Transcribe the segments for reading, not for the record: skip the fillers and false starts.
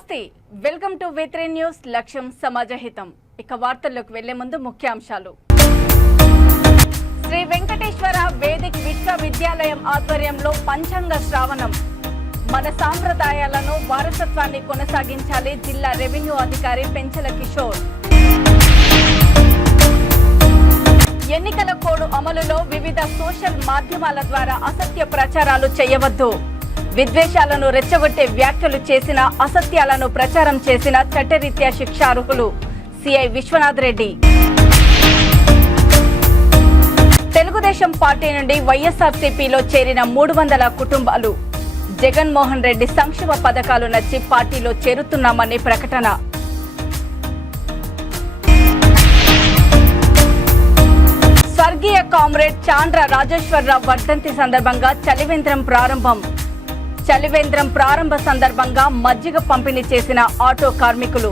నమస్తే welcome to V3 news లక్ష్యం సమాజహితం ఇక వార్తల్లోకి వెళ్లే ముందు ముఖ్యాంశాలు శ్రీ వెంకటేశ్వర వేదిక్ విశ్వవిద్యాలయం ఆధ్వర్యంలో పంచాంగ శ్రావణం మన సాంప్రదాయాలను వారసత్వాన్ని కొనసాగించాలి జిల్లా రెవెన్యూ అధికారి పెంచల కిషోర్ ఎన్నికల కోడ్ అమలులో వివిధ సోషల్ మాధ్యమాల ద్వారా అసత్య ప్రచారాలు చేయవద్దు విద్వేషాలను రెచ్చగొట్టే వ్యాఖ్యలు చేసిన అసత్యాలను ప్రచారం చేసిన చట్టరీత్యా శిక్షార్హులు సిఐ విశ్వనాథ్ రెడ్డి తెలుగుదేశం పార్టీ నుండి వైఎస్ఆర్సీపీలో చేరిన 300 కుటుంబాలు జగన్మోహన్ రెడ్డి సంక్షేమ పథకాలు నచ్చి పార్టీలో చేరుతున్నామని ప్రకటన స్వర్గీయ కామ్రేడ్ చాండ్ర రాజేశ్వరరావు వర్ధంతి సందర్భంగా చలివేంద్రం ప్రారంభ సందర్భంగా మజ్జిగ పంపిణీ చేసిన ఆటో కార్మికులు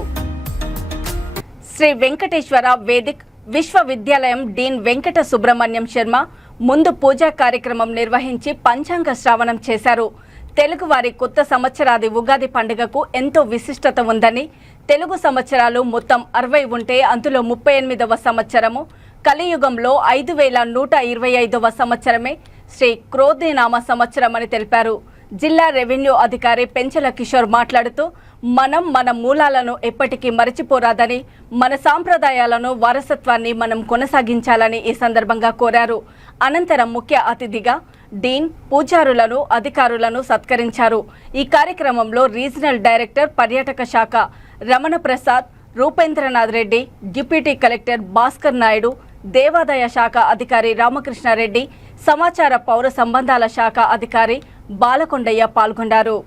శ్రీ వెంకటేశ్వర వేదిక్ విశ్వవిద్యాలయం డీన్ వెంకట సుబ్రహ్మణ్యం శర్మ ముందు పూజా కార్యక్రమం నిర్వహించి పంచాంగ శ్రావణం చేశారు. తెలుగువారి కొత్త సంవత్సరాది ఉగాది పండుగకు ఎంతో విశిష్టత ఉందని, తెలుగు సంవత్సరాలు మొత్తం 60 ఉంటే అందులో 38వ సంవత్సరము కలియుగంలో 5125వ సంవత్సరమే శ్రీ క్రోధినామ సంవత్సరం అని తెలిపారు. జిల్లా రెవెన్యూ అధికారి పెంచల కిషోర్ మాట్లాడుతూ మన మూలాలను ఎప్పటికీ మరచిపోరాదని, మన సాంప్రదాయాలను వారసత్వాన్ని మనం కొనసాగించాలని ఈ సందర్భంగా కోరారు. అనంతరం ముఖ్య అతిథిగా డీన్ పూజారులను అధికారులను సత్కరించారు. ఈ కార్యక్రమంలో రీజనల్ డైరెక్టర్ పర్యాటక శాఖ రమణ ప్రసాద్, రూపేంద్రనాథ్ రెడ్డి, డిప్యూటీ కలెక్టర్ భాస్కర్ నాయుడు, దేవాదాయ శాఖ అధికారి రామకృష్ణారెడ్డి, సమాచార పౌర సంబంధాల శాఖ అధికారి బాలకొండయ్య పాల్గొన్నారు.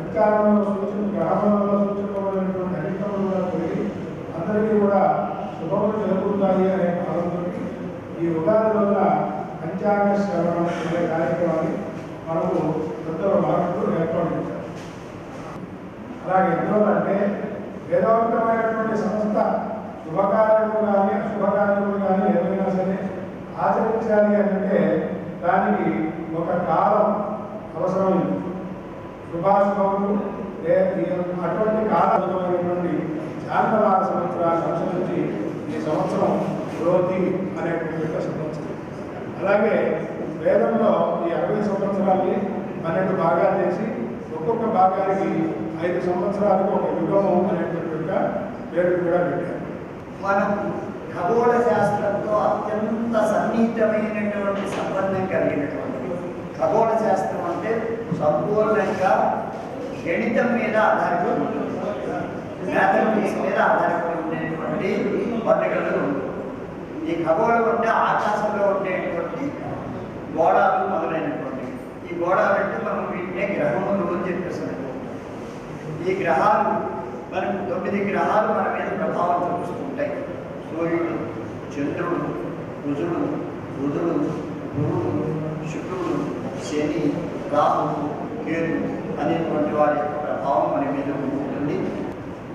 విచారణలో సూచన గ్రహణంలో సూచనమైనటువంటి అధికారులు పోయి అందరికీ కూడా శుభములు జరుగుతాయి అనే భావంతో ఈ ఉగాది రోజున పంచాంగ శ్రవణం అనే కార్యక్రమాన్ని మనకు పెద్దల మార్పులు ఏర్పాటు చేశారు. అలాగే ఎందుకంటే వేదవంతమైనటువంటి సంస్థ శుభకార్యములు కానీ అశుభకార్యములు కానీ ఏమైనా సరే ఆచరించాలి అంటే దానికి ఒక కాలం అవసరమైంది. శుభాశుభములు అటువంటి కాలమైనటువంటి చాంద్రవార సంవత్సరాన్ని అనుసరించి ఈ సంవత్సరం క్రోధి అనేటువంటి సంవత్సరం. అలాగే వేదంలో ఈ 60 సంవత్సరాల్ని 12 భాగాలు చేసి ఒక్కొక్క భాగానికి 5 సంవత్సరాలకు ఒక యుగము అనేటువంటి పేరు కూడా పెట్టారు. మనం ఖగోళ శాస్త్రంతో అత్యంత సన్నిహితమైనటువంటి సంబంధం కలిగినటువంటి ఖగోళ శాస్త్రం అంటే సంపూర్ణంగా గణితం మీద ఆధారపడి మ్యాథమెటిక్స్ మీద ఆధారపడి ఉండేటువంటి పండుగలు. ఈ ఖగోళం అంటే ఆకాశంలో ఉండేటువంటి గోళాలు మొదలైనటువంటి ఈ గోళాలు అంటే మనం వీటినే గ్రహములు అని చెప్పేస్తున్నాం. ఈ గ్రహాలు మనకు 9 గ్రహాలు మన మీద ప్రభావం చూపిస్తుంటాయి. సూర్యుడు, చంద్రుడు, కుజుడు, బుధుడు, గురుడు, శుక్రుడు, శని, రాహు, కేతు అనేటువంటి వారి యొక్క ప్రభావం మన మీద ఉంటుంది.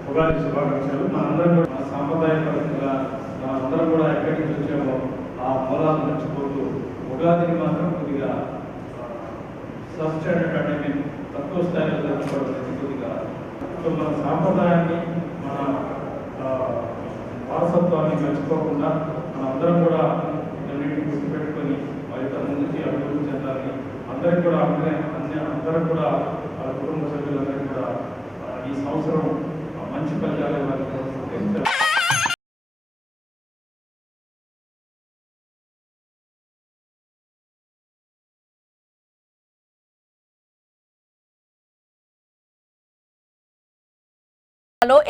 ఉగాది శుభాకాంక్షలు. మనందరం మన సాంప్రదాయ పద్ధతిగా మనందరం కూడా ఎక్కడి నుంచి వచ్చామో ఆ మూలాలు మర్చిపోతూ ఉగాదిని మాత్రం కొద్దిగా సబ్స్టాండర్డ్ అంటే మేము తక్కువ స్థాయిలో జరుపుకోవడం కొద్దిగా మన సాంప్రదాయాన్ని మన వారసత్వాన్ని మర్చిపోకుండా మనందరం కూడా వీటిని గుర్తుపెట్టుకొని వారితో ముందుకి అభివృద్ధి చెందాలని అందరికీ కూడా అందరం కూడా కుటుంబ సభ్యులందరికీ కూడా ఈ సంవత్సరం మంచి ఫలితాలు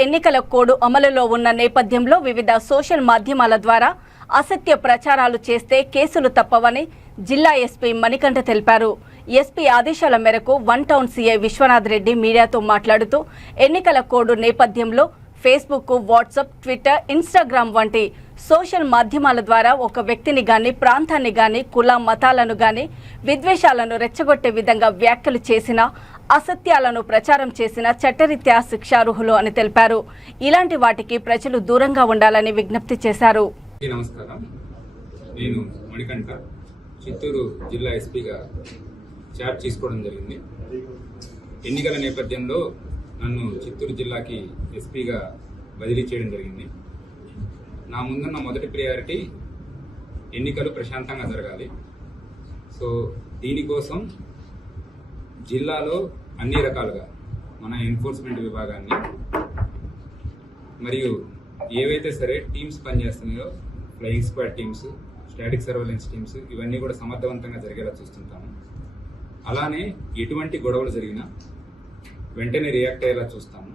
ఎన్నికల కోడ్ అమలులో ఉన్న నేపథ్యంలో వివిధ సోషల్ మాధ్యమాల ద్వారా అసత్య ప్రచారాలు చేస్తే కేసులు తప్పవని జిల్లా ఎస్పీ మణికంఠ తెలిపారు. ఎస్పీ ఆదేశాల మేరకు 1 టౌన్ సీఐ విశ్వనాథ్ రెడ్డి మీడియాతో మాట్లాడుతూ ఎన్నికల కోడ్ నేపథ్యంలో ఫేస్బుక్, వాట్సాప్, ట్విట్టర్, ఇన్స్టాగ్రామ్ వంటి సోషల్ మాధ్యమాల ద్వారా ఒక వ్యక్తిని గాని, ప్రాంతాన్ని గాని, కుల మతాలను గాని విద్వేషాలను రెచ్చగొట్టే విధంగా వ్యాఖ్యలు చేసినా, అసత్యాలను ప్రచారం చేసిన చట్టరీత్యా శిక్షార్హులు అని తెలిపారు. ఇలాంటి వాటికి ప్రజలు దూరంగా ఉండాలని విజ్ఞప్తి చేశారు. నమస్కారం, నేను మణికంఠ, చిత్తూరు జిల్లా ఎస్పీగా ఛార్జ్ తీసుకోవడం జరిగింది. ఎన్నికల నేపథ్యంలో నన్ను చిత్తూరు జిల్లాకి ఎస్పీగా బదిలీ చేయడం జరిగింది. నా ముందున్న మొదటి ప్రయారిటీ ఎన్నికలు ప్రశాంతంగా జరగాలి. సో దీనికోసం జిల్లాలో అన్ని రకాలుగా మన ఎన్ఫోర్స్మెంట్ విభాగాన్ని మరియు ఏవైతే సరే టీమ్స్ పనిచేస్తున్నాయో, flying squad teams, static surveillance teams, ఇవన్నీ కూడా సమర్థవంతంగా జరిగేలా చూస్తుంటాము. అలానే ఎటువంటి గొడవలు జరిగినా వెంటనే రియాక్ట్ అయ్యేలా చూస్తాము.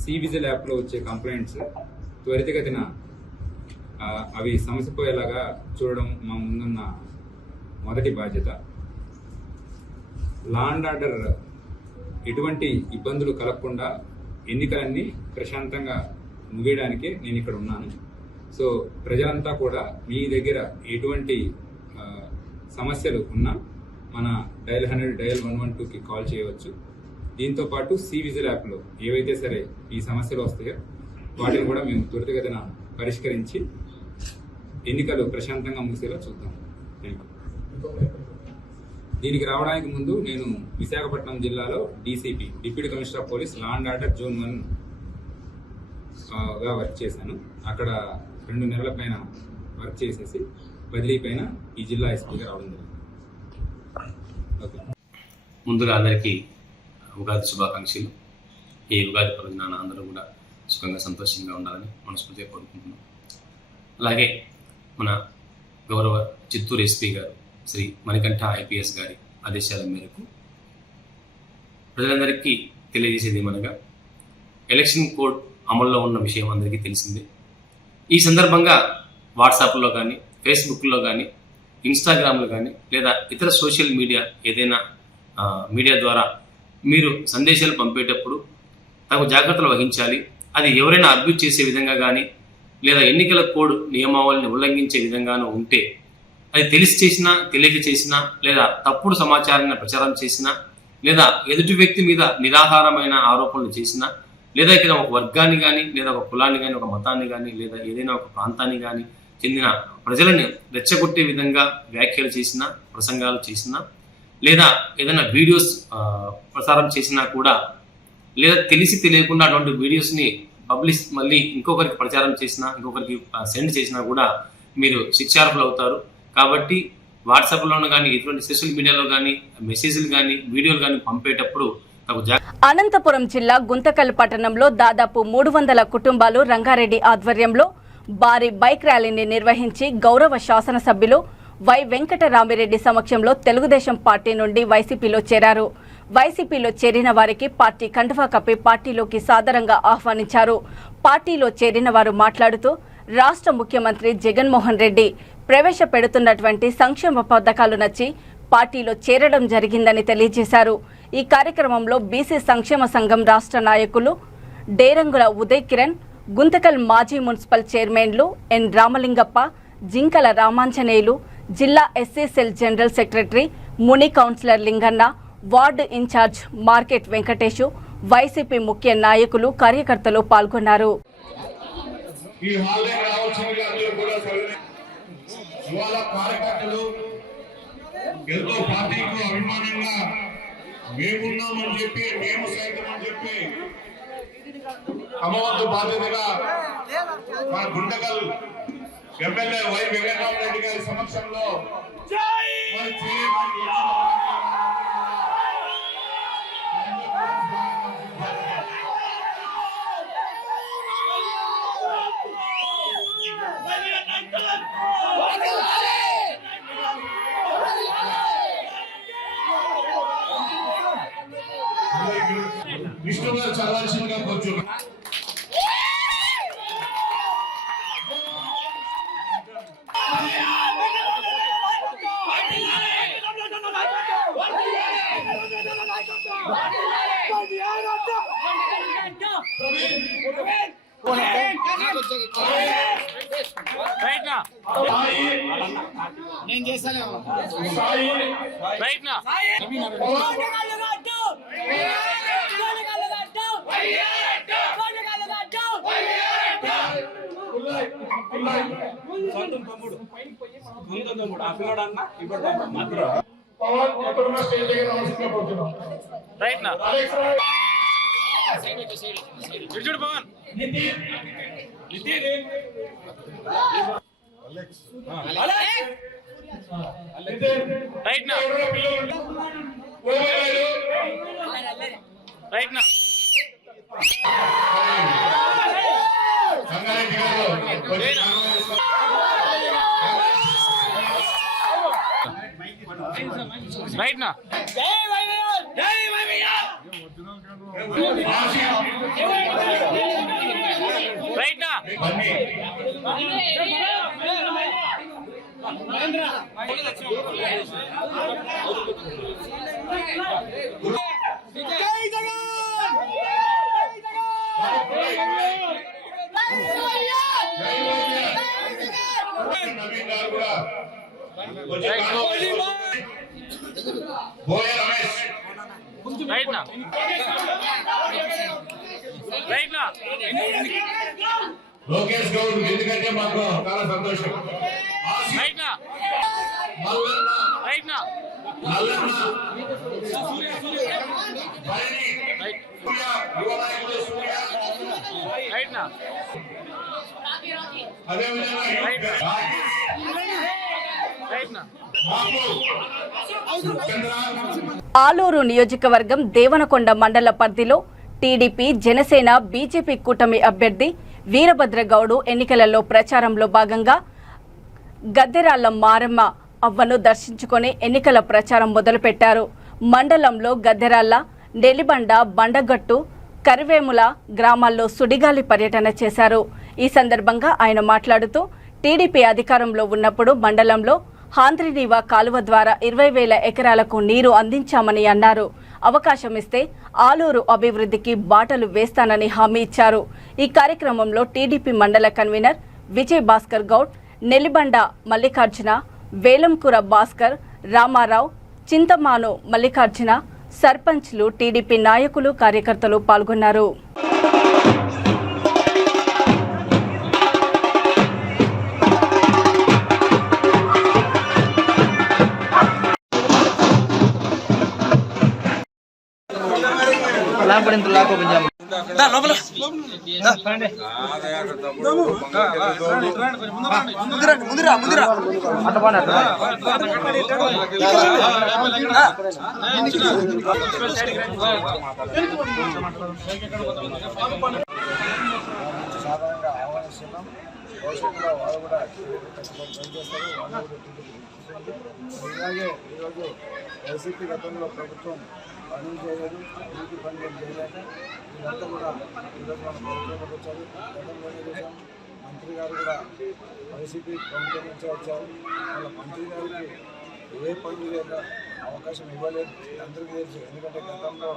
సివిజిల్ యాప్లో వచ్చే కంప్లైంట్స్ త్వరితగతిన అవి సమసిపోయేలాగా చూడడం మా ముందున్న మొదటి బాధ్యత. లా అండ్ ఆర్డర్ ఎటువంటి ఇబ్బందులు కలగకుండా ఎన్నికలన్నీ ప్రశాంతంగా ముగియడానికే నేను ఇక్కడ ఉన్నాను. సో ప్రజలంతా కూడా మీ దగ్గర ఎటువంటి సమస్యలు ఉన్నా మన డయల్ 100, డయల్ 112కి కాల్ చేయవచ్చు. దీంతోపాటు సివిజిల్ యాప్లో ఏవైతే సరే ఈ సమస్యలు వస్తాయో వాటిని కూడా మేము త్వరితగతిన పరిష్కరించి ఎన్నికలు ప్రశాంతంగా ముగిసేలా చూద్దాం. దీనికి రావడానికి ముందు నేను విశాఖపట్నం జిల్లాలో DCP, deputy commissioner of police, law and order zone 1 గా వర్క్ చేశాను. అక్కడ 2 నెలల పైన వర్క్ చేసేసి బదిలీ పైన ఈ జిల్లా ఎస్పీగా రావడం జరిగింది. ఓకే, ముందుగా అందరికీ ఉగాది శుభాకాంక్షలు. ఈ ఉగాది పర్వదినాన అందరూ కూడా సుఖంగా సంతోషంగా ఉండాలని మనస్ఫూర్తిగా కోరుకుంటున్నాం. అలాగే మన గౌరవ చిత్తూరు ఎస్పీ గారు శ్రీ మణికంఠ ఐపీఎస్ గారి ఆదేశాల మేరకు ప్రజలందరికీ తెలియజేసేది ఏమనగా, ఎలక్షన్ కోడ్ అమల్లో ఉన్న విషయం అందరికీ తెలిసిందే. ఈ సందర్భంగా వాట్సాప్లో కానీ, ఫేస్బుక్లో కానీ, ఇన్స్టాగ్రామ్లో కానీ లేదా ఇతర సోషల్ మీడియా ఏదైనా మీడియా ద్వారా మీరు సందేశాలు పంపేటప్పుడు తగు జాగ్రత్తలు వహించాలి. అది ఎవరైనా అబ్యూజ్ చేసే విధంగా కానీ లేదా ఎన్నికల కోడ్ నియమావళిని ఉల్లంఘించే విధంగానూ ఉంటే, అది తెలిసి చేసినా, తెలియక చేసినా, లేదా తప్పుడు సమాచారాన్ని ప్రచారం చేసినా, లేదా ఎదుటి వ్యక్తి మీద నిరాధారమైన ఆరోపణలు చేసినా, లేదా ఇక్కడ ఒక వర్గాన్ని కానీ, లేదా ఒక కులాన్ని కానీ, ఒక మతాన్ని కానీ, లేదా ఏదైనా ఒక ప్రాంతాన్ని కానీ చెందిన ప్రజలను రెచ్చగొట్టే విధంగా వ్యాఖ్యలు చేసినా, ప్రసంగాలు చేసినా, లేదా ఏదైనా వీడియోస్ ప్రసారం చేసినా కూడా, లేదా తెలిసి తెలియకుండా అటువంటి వీడియోస్ని పబ్లిష్ మళ్ళీ ఇంకొకరికి ప్రచారం చేసినా, ఇంకొకరికి సెండ్ చేసినా కూడా మీరు శిక్షార్హులు అవుతారు. కాబట్టి వాట్సాప్లోనూ కానీ, ఇటువంటి సోషల్ మీడియాలో కానీ మెసేజ్లు కానీ, వీడియోలు కానీ పంపేటప్పుడు అనంతపురం జిల్లా గుంతకల్ పట్టణంలో దాదాపు 300 కుటుంబాలు రంగారెడ్డి ఆధ్వర్యంలో భారీ బైక్ ర్యాలీని నిర్వహించి గౌరవ శాసనసభ్యులు వై వెంకటరామిరెడ్డి సమక్షంలో తెలుగుదేశం పార్టీ నుండి వైసీపీలో చేరారు. వైసీపీలో చేరిన వారికి పార్టీ కండువా కప్పి పార్టీలోకి సాదరంగా ఆహ్వానించారు. పార్టీలో చేరిన వారు మాట్లాడుతూ రాష్ట్ర ముఖ్యమంత్రి జగన్మోహన్ రెడ్డి ప్రవేశపెడుతున్నటువంటి సంక్షేమ పథకాలు నచ్చి పార్టీలో చేరడం జరిగిందని తెలియజేశారు. ఈ కార్యక్రమంలో బీసీ సంక్షేమ సంఘం రాష్ట్ర నాయకులు డేరంగుల ఉదయ్ కిరణ్, గుంతకల్ మాజీ మున్సిపల్ చైర్మన్లు ఎన్ రామలింగప్ప, జింకల రామాంజనేయులు, జిల్లా SC cell general secretary Muni councillor Linganna, ward in charge market Venkatesu, YCP ముఖ్య నాయకులు, కార్యకర్తలు పాల్గొన్నారు. ఎంతో పార్టీకు అభిమానంగా మేమున్నామని చెప్పి, మేము సైతం అని చెప్పి అమ్మవద్దు బాధ్యతగా మన గుంటకల్ ఎమ్మెల్యే వై వెంకటరామరెడ్డి గారి సమక్షంలో విష్ణు గారు చదవాల్సిందిగా కూర్చున్నారు. లోకేష్ గౌడ్ ఎందుకంటే మాకు చాలా సంతోషం. ఆలూరు నియోజకవర్గం దేవనకొండ మండల పరిధిలో టీడీపీ, జనసేన, బీజేపీ కూటమి అభ్యర్థి వీరభద్రగౌడు ఎన్నికలలో ప్రచారంలో భాగంగా గద్దెరాళ్ల మారమ్మ అవ్వను దర్శించుకొని ఎన్నికల ప్రచారం మొదలుపెట్టారు. మండలంలో గద్దెరాళ్ల, నెల్లిబండ, బండగట్టు, కరివేముల గ్రామాల్లో సుడిగాలి పర్యటన చేశారు. ఈ సందర్భంగా ఆయన మాట్లాడుతూ టీడీపీ అధికారంలో ఉన్నప్పుడు మండలంలో హాంద్రినీవా కాలువ ద్వారా 20,000 ఎకరాలకు నీరు అందించామని అన్నారు. అవకాశం ఇస్తే ఆలూరు అభివృద్ధికి బాటలు వేస్తానని హామీ ఇచ్చారు. ఈ కార్యక్రమంలో టీడీపీ మండల కన్వీనర్ విజయ్ భాస్కర్ గౌడ్, నెల్లిబండ మల్లికార్జున, వేలంకూర భాస్కర్, రామారావు, చింతమాను మల్లికార్జున, సర్పంచ్లు, టీడీపీ నాయకులు, కార్యకర్తలు పాల్గొన్నారు. సాధారణంగా ఆహ్వానిస్తున్నాం. భవిష్యత్తులో వాళ్ళు కూడా పనిచేస్తారు. ఇలాగే ఈరోజు వైసీపీ గతంలో ప్రభుత్వం పనులు చేయలేదు, అభివృద్ధి పనులు చేయలేక ఇదంతా కూడా ఈరోజు మన ప్రభుత్వంలోకి వచ్చారు. గతంలోనే చూసాం, మంత్రి గారు కూడా వైసీపీ ప్రభుత్వం నుంచే వచ్చారు. వాళ్ళ మంత్రి గారికి ఏ పనులు లేక అవకాశం ఇవ్వలేదు, అందరికీ తెలుసు. ఎందుకంటే గతంలో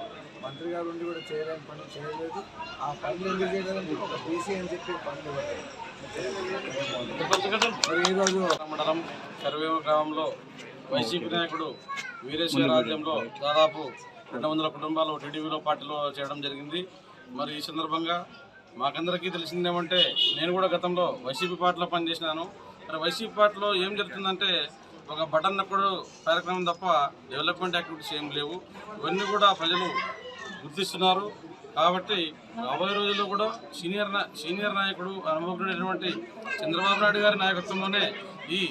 మంత్రి గారు ఉండి కూడా చేయలేని పనులు చేయలేదు. ఆ పనులు ఎందుకు చేయలేదని ఒక బీసీ అని చెప్పి పనులు ఇవ్వలేదు. మరి ఈరోజు మండలం కరివేమ గ్రామంలో వైసీపీ నాయకుడు వీరేశ్వర రాజ్యంలో దాదాపు 200 కుటుంబాలు టీడీపీలో పార్టీలో చేయడం జరిగింది. మరి ఈ సందర్భంగా మాకందరికీ తెలిసిందేమంటే, నేను కూడా గతంలో వైసీపీ పార్టీలో పనిచేసినాను. మరి వైసీపీ పార్టీలో ఏం జరుగుతుందంటే, ఒక బటన్ నొక్కడు కార్యక్రమం తప్ప డెవలప్మెంట్ యాక్టివిటీస్ ఏం లేవు. ఇవన్నీ కూడా ప్రజలు గుర్తిస్తున్నారు. కాబట్టి రాబోయే రోజుల్లో కూడా సీనియర్ నాయకుడు అనుభవజ్ఞుడైనటువంటి చంద్రబాబు నాయుడు గారి నాయకత్వంలోనే ఈ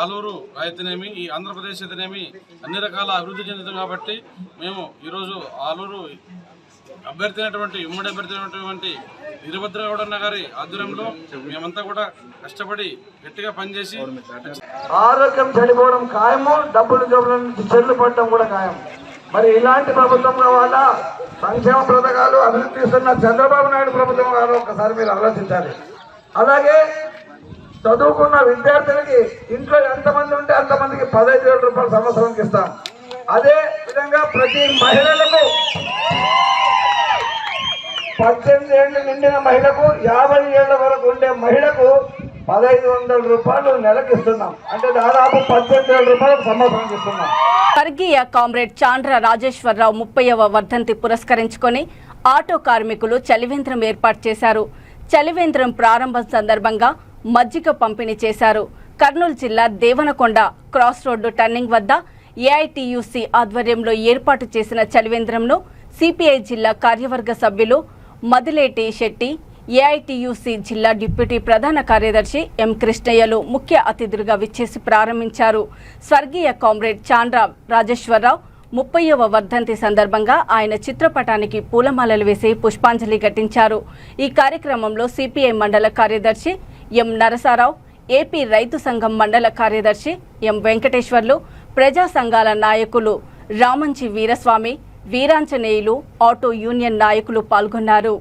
ఆలూరు అయితేనేమి, ఈ ఆంధ్రప్రదేశ్ అయితేనేమి అన్ని రకాల అభివృద్ధి చెందుతుంది. కాబట్టి మేము ఈరోజు ఆలూరు ఉమ్మడి అభ్యర్థి అయినటువంటి వీరభద్రగౌడన్న గారి ఆధ్వర్యంలో మేమంతా కూడా కష్టపడి గట్టిగా పనిచేసి ఆరోగ్యం చెడిపోవడం ఖాయము, డబ్బులు జబ్బుల నుంచి చెల్లు పడటం కూడా ఖాయం. మరి ఇలాంటి ప్రభుత్వం కావాలా? సంక్షేమ పథకాలు అభివృద్ధి చేస్తున్న చంద్రబాబు నాయుడు ప్రభుత్వం గారు ఒకసారి మీరు ఆలోచించాలి. అలాగే చదువుకున్న విద్యార్థులకి ఇంట్లో ఎంతమంది ఉంటే అంతమందికి 15,000 రూపాయలు సంవత్సరానికి ఇస్తాం. అదే విధంగా ప్రతి మహిళలకు 18 ఏళ్ళు నిండిన మహిళకు 50 ఏళ్ల వరకు ఉండే మహిళకు 1500 రూపాయలు నెలకు ఇస్తున్నాం. అంటే దాదాపు 18,000 రూపాయలకు సంవత్సరం ఇస్తున్నాం. స్వర్గీయ కామ్రేడ్ చాండ్ర రాజేశ్వరరావు 30వ వర్ధంతి పురస్కరించుకొని ఆటో కార్మికులు చలివేంద్రం ఏర్పాటు చేశారు. చలివేంద్రం ప్రారంభం సందర్భంగా మజ్జిగ పంపిణీ చేశారు. కర్నూలు జిల్లా దేవనకొండ క్రాస్ రోడ్డు టర్నింగ్ వద్ద ఏఐటియుసి ఆధ్వర్యంలో ఏర్పాటు చేసిన చలివేంద్రంను సిపిఐ జిల్లా కార్యవర్గ సభ్యులు మదిలేటి శెట్టి, ఏఐటియుసి జిల్లా డిప్యూటీ ప్రధాన కార్యదర్శి ఎం కృష్ణయ్యలు ముఖ్య అతిథులుగా విచ్చేసి ప్రారంభించారు. స్వర్గీయ కామ్రేడ్ చాండ్ర రాజేశ్వరరావు 30వ వర్ధంతి సందర్భంగా ఆయన చిత్రపటానికి పూలమాలలు వేసి పుష్పాంజలి ఘటించారు. ఈ కార్యక్రమంలో సిపిఐ మండల కార్యదర్శి ఎం నరసారావు, ఏపీ రైతు సంఘం మండల కార్యదర్శి ఎం వెంకటేశ్వర్లు, ప్రజా సంఘాల నాయకులు రామంచి వీరస్వామి, వీరాంజనేయులు, ఆటో యూనియన్ నాయకులు పాల్గొన్నారు.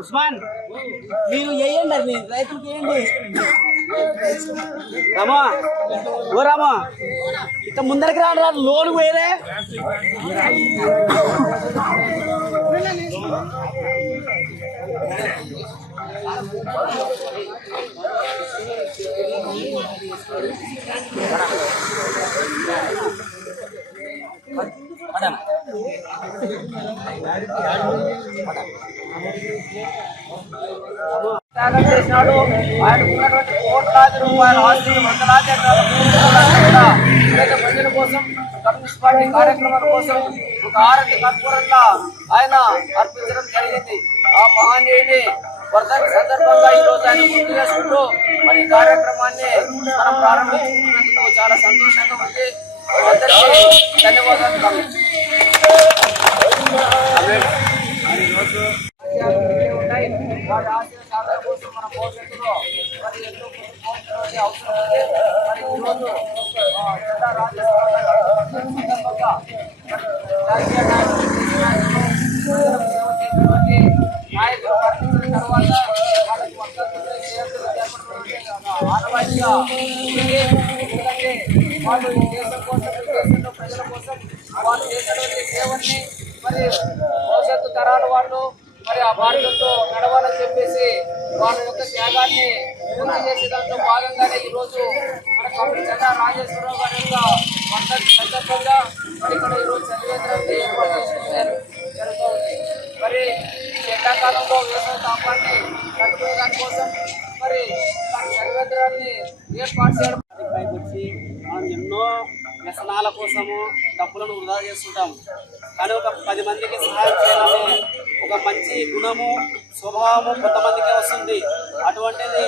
ఉస్మాన్ మీరు వేయండి, అది రైతులకు వేయండి. రామా ఓ రామా ఇక ముందరికి రాడు రాదు లోను పోయేదే. త్యాగం చేసినాడు. ఆయనకున్నటువంటి కోట్లాది రూపాయల ఆస్తులు, వందలాది ఎకరాల భూములు ప్రజల కోసం, కమ్యూనిస్ట్ పార్టీ కార్యక్రమాల కోసం ఒక ఆరతి కర్పూరంగా ఆయన అర్పించడం జరిగింది. ఆ మహనీయుడి వర్ధంతి సందర్భంగా ఈ రోజు ఆయన గుర్తు చేసుకుంటూ మరి ఈ కార్యక్రమాన్ని మనం ప్రారంభించుకున్నందుకు చాలా సంతోషంగా ఉంది. అందరికీ ధన్యవాదాలు. వారి ఆశయ సాధన కోసం మన భవిష్యత్తులో మరి ఎంతో అవసరం ఉంది. మరి ఈరోజు చంద్ర రాజేశ్వరరావు సందర్భంగా రాజకీయ నాయకులు మరణించిన తర్వాత వాళ్ళకి ఆనవాయితీగా ఎందుకంటే వాళ్ళు దేశం కోసం, దేశంలో ప్రజల కోసం వాళ్ళు చేసినటువంటి సేవల్ని మరి భవిష్యత్తు తరాల వాళ్ళు మరి ఆ మార్గంతో నడవాలని చెప్పేసి వాళ్ళ యొక్క త్యాగాన్ని పూర్తి చేసే దాంట్లో భాగంగానే ఈరోజు మన కామ్రేడ్ చంద్ర రాజేశ్వరరావు గారి యొక్క వర్ధంతి సందర్భంగా మరి ఇక్కడ ఈరోజు చలివేంద్రాన్ని ఏర్పాటు జరుగుతుంది. మరి ఎండాకాలంలో వేసవి తాపాన్ని తట్టుకునే దానికోసం మరి చలివేంద్రాన్ని ఏర్పాటు చేయడం పైకి వచ్చి మనం ఎన్నో వ్యసనాల కోసము డబ్బులను వృధా చేస్తుంటాం. కానీ ఒక 10 మందికి సహాయం చేయాలనే ఒక మంచి గుణము, స్వభావము కొంతమందికే వస్తుంది. అటువంటిది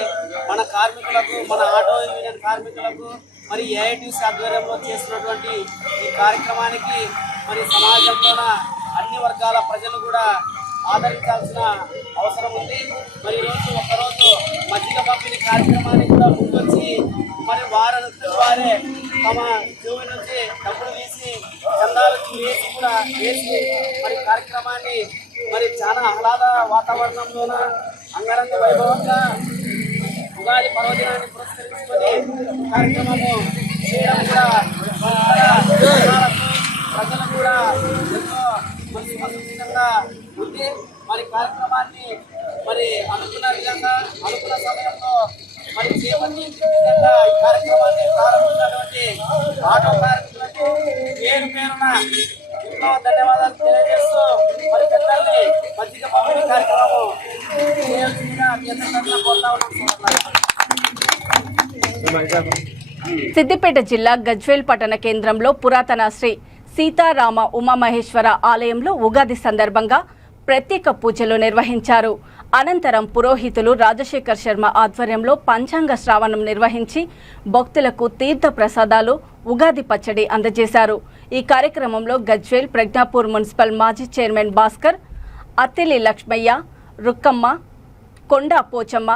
మన కార్మికులకు, మన ఆటో యూనియన్ కార్మికులకు మరి ఏఐటీసీ ఆధ్వర్యంలో చేస్తున్నటువంటి ఈ కార్యక్రమానికి మరి సమాజంలోన అన్ని వర్గాల ప్రజలు కూడా ఆదరించాల్సిన అవసరం ఉంది. మరి ఈరోజు ఒక్కరోజు మజ్జిగ పంపిణీ కార్యక్రమానికి కూడా ముందొచ్చి మరి వారే తమ జోబు నుంచి డబ్బులు తీసి చందాలు వేసి కూడా వేసి మరి కార్యక్రమాన్ని మరి చాలా ఆహ్లాద వాతావరణంలోన అంగరంగ వైభవంగా ఉగాది పర్వదినాన్ని పురస్కరించుకొని కార్యక్రమము చేయడం కూడా ప్రజలు కూడా ఎంతో మంచి సంతోషంగా ఉంది. మరి కార్యక్రమాన్ని మరి అనుకున్న విధంగా అనుకున్న సమయంలో మరి చేపట్టి విధంగా ఈ కార్యక్రమాన్ని ప్రారంభించినటువంటి ఆటో కార్మికులకు పేరున ఎన్నో ధన్యవాదాలు తెలియజేస్తూ మరి పెద్దల్ని మజ్జిగ పంపిణీ కార్యక్రమం చేయాల్సిందిగా కోరుతా ఉన్నాం. సిద్దిపేట జిల్లా గజ్వేల్ పట్టణ కేంద్రంలో పురాతన శ్రీ సీతారామ ఉమామహేశ్వర ఆలయంలో ఉగాది సందర్భంగా ప్రత్యేక పూజలు నిర్వహించారు. అనంతరం పురోహితులు రాజశేఖర్ శర్మ ఆధ్వర్యంలో పంచాంగ శ్రావణం నిర్వహించి భక్తులకు తీర్థ ప్రసాదాలు, ఉగాది పచ్చడి అందజేశారు. ఈ కార్యక్రమంలో గజ్వేల్ ప్రజ్ఞాపూర్ మున్సిపల్ మాజీ చైర్మన్ భాస్కర్, అత్తిలి లక్ష్మయ్య, రుక్కమ్మ, కొండా పోచమ్మ,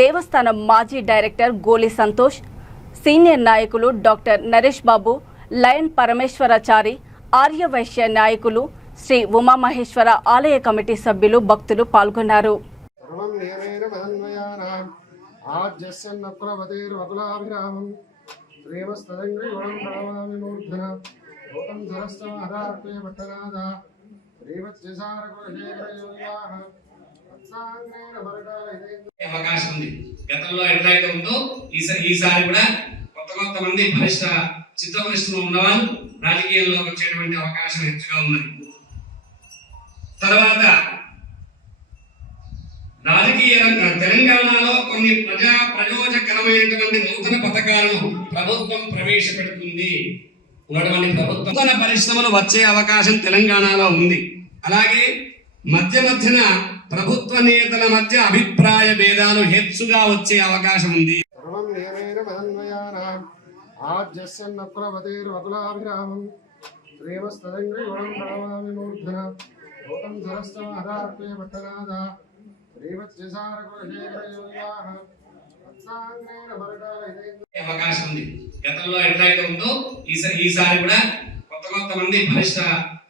దేవస్థానం మాజీ డైరెక్టర్ గోలి సంతోష్, సీనియర్ నాయకులు డాక్టర్ నరేష్ బాబు, లయన్ పరమేశ్వరాచారి, ఆర్యవైశ్య నాయకులు, శ్రీ ఉమామహేశ్వర ఆలయ కమిటీ సభ్యులు, భక్తులు పాల్గొన్నారు. అవకాశం ఉంది. గతంలో ఎట్లయితే ఉందో ఈసారి కూడా కొంతమంది బలిష్ట చిత్తవరిష్టంలో ఉన్నవాళ్ళు రాజకీయాల్లోకి వచ్చేటువంటి అవకాశం ಹೆಚ್ಚుగా ఉన్నది. తర్వాత రాజకీయ తెలంగాణలో కొన్ని ప్రయోజకరమైనటువంటి నూతన పథకాలను ప్రభుత్వం ప్రవేశపెడుతుంది. నూతన పరిశ్రమలు వచ్చే అవకాశం తెలంగాణలో ఉంది. అలాగే మధ్యన ప్రభుత్వ నేతల మధ్య అభిప్రాయ భేదాలు హెచ్చుగా వచ్చే అవకాశం ఉంది. అవకాశం ఉంది. గతంలో ఎట్లయితే ఉందో ఈసారి కూడా కొంతమంది బలిష్ట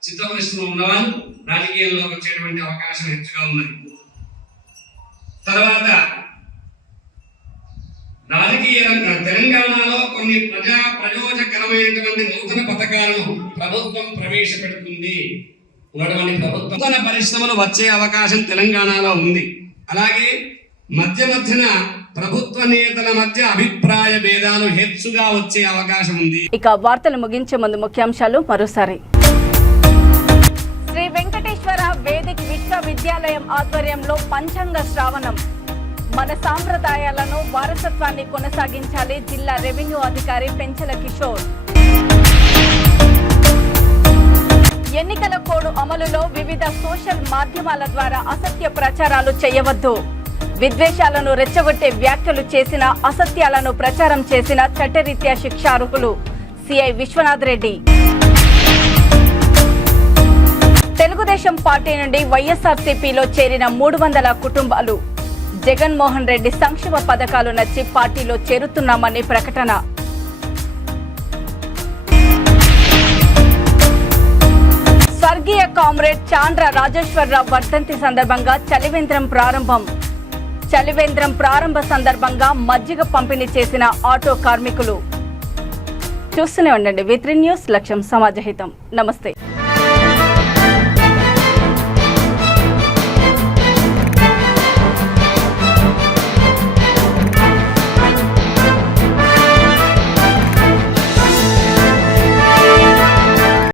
చిత్తవరిష్టంలో ఉన్నవాళ్ళు రాజకీయాల్లోకి వచ్చేటువంటి అవకాశం ಹೆಚ್ಚుగా ఉన్నది. తర్వాత రాజకీయ తెలంగాణలో కొన్ని ప్రయోజకరమైనటువంటి నూతన పథకాలను ప్రభుత్వం ప్రవేశపెడుతుంది. నూతన పరిశ్రమలు వచ్చే అవకాశం తెలంగాణలో ఉంది. అలాగే మధ్యన ప్రభుత్వ నేతల మధ్య అభిప్రాయ భేదాలు హెచ్చుగా వచ్చే అవకాశం ఉంది. ఇక వార్తలు ముగించే ముందు ముఖ్యాంశాలు మరోసారి. శ్రీ వెంకటేశ్వర వేదిక్ విశ్వవిద్యాలయం ఆధ్వర్యంలో పంచాంగ శ్రావణం. మన సాంప్రదాయాలను, వారసత్వాన్ని కొనసాగించాలి. జిల్లా రెవెన్యూ అధికారి పెంచల కిషోర్. ఎన్నికల కోడ్ అమలులో వివిధ సోషల్ మాధ్యమాల ద్వారా అసత్య ప్రచారాలు చేయవద్దు. విద్వేషాలను రెచ్చగొట్టే వ్యాఖ్యలు చేసిన, అసత్యాలను ప్రచారం చేసిన చట్టరీత్యా శిక్షార్హులు. సిఐ విశ్వనాథ్ రెడ్డి. తెలుగుదేశం పార్టీ నుండి వైఎస్ఆర్సీపీలో చేరిన 300 కుటుంబాలు. జగన్మోహన్ రెడ్డి సంక్షేమ పథకాలు నచ్చి పార్టీలో చేరుతున్నామని ప్రకటన. స్వర్గీయ కామ్రేడ్ చాండ్ర రాజేశ్వరరావు వర్ధంతి సందర్భంగా చలివేంద్రం ప్రారంభం. చలివేంద్రం ప్రారంభ సందర్భంగా మజ్జిగ పంపిణీ చేసిన ఆటో కార్మికులు. చూస్తూనే ఉండండి V3 న్యూస్, లక్ష్యం సమాజహితం. నమస్తే.